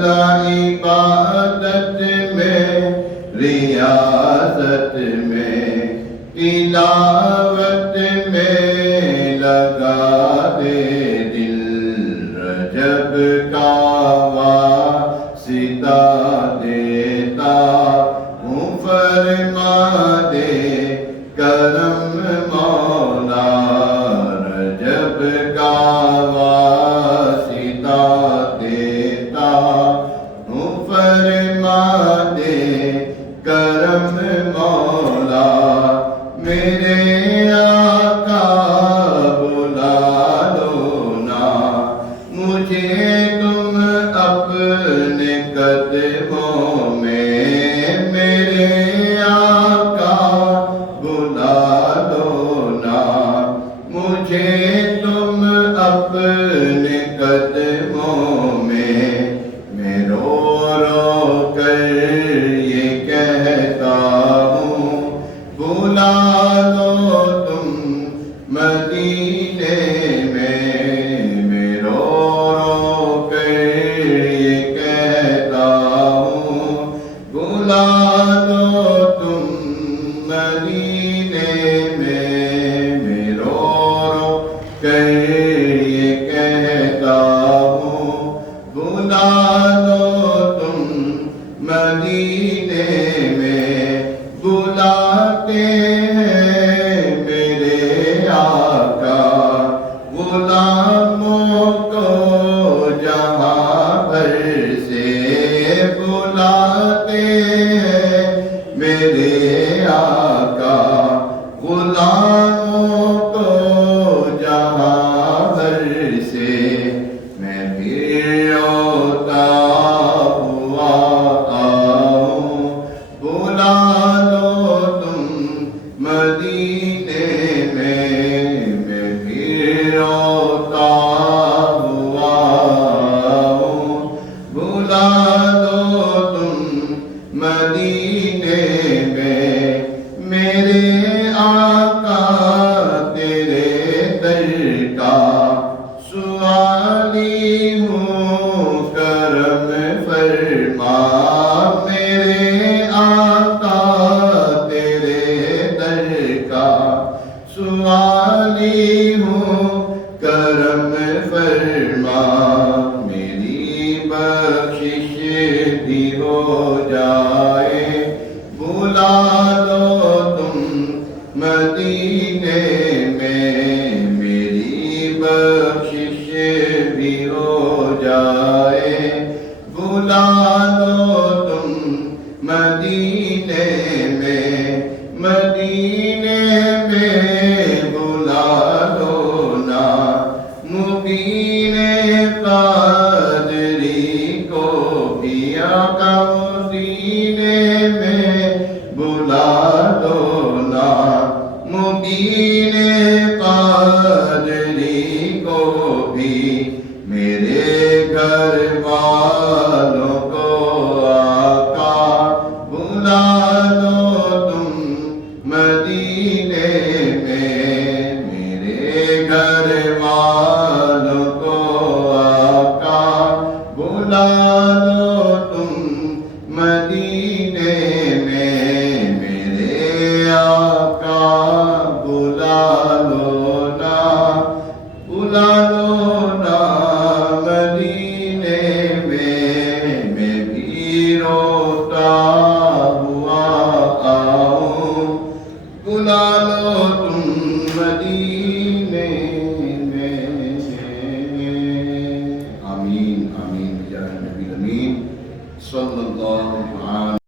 اللہ عبادت میں ریاضت میں تلاوت میں لگا دے دل رجب کا واسطہ دیتا ہوں فرما دے کرم مولا رجب کا واسطہ دیتا ہوں فرما دے کرم مولا میرے آقا بلا لو نا مجھے تم اپنے قدموں میں میرے آقا بلا لو نا مجھے تم اپنے قدموں میں رو رو کر یہ کہتا ہوں بلا لو تم مدینے میں رو رو کر یہ کہتا ہوں بلا لو تم مدینے میں رو رو کر یہ کہتا ہوں بلا لو تم مدینے میں بلاتے ہیں میرے آقا غلاموں کو جہاں بھر سے بلاتے ہیں میرے آقا غلاموں کو جہاں بھر سے میں بھی روتا ہوا آؤں بلا لو تم مدینے میں بھی روتا ہوا آؤں بلا لو تم مدینے میں میرے آقا تیرے در کا سوالی ہوں کرم فرما میرے آقا تیرے در کا سوالی ہوں کرم فرما میری بخشش بھی ہو جائے بلا لو تم مدینے میں میری بخشش بھی ہو جائے بلا لو تم مدینے میں بلا لو نا مبین قادری کو بھی آقا مدینے میں بلا لو نا مبین قادری کو بھی میرے گھر والوں کو آقا بلا لو تم مدینے میں میرے گھر والوں کو آقا بلا لو تم مدینے میں میرے آقا بلا لو نا بلا لو نا مدینے میں بھی روتا ہوا آؤں بلا لو تم مدینے میں آمین آمین یا نبی امین صلی اللہ علیہ